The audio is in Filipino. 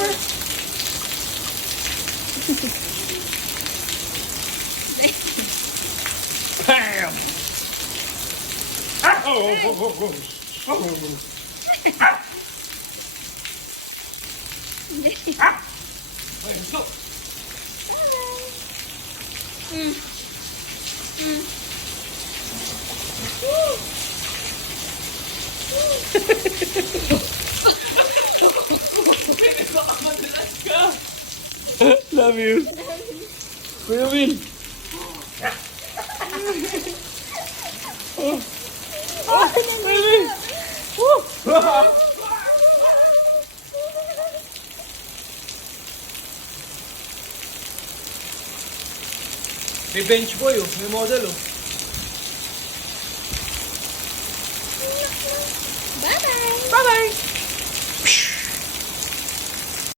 Wilbur. Bam! Ah! Oh, oh, oh, oh, oh. Ah! Ah! Ayun, so. Love you. Kuya Will. Baby. May bench boy oh, may model oh.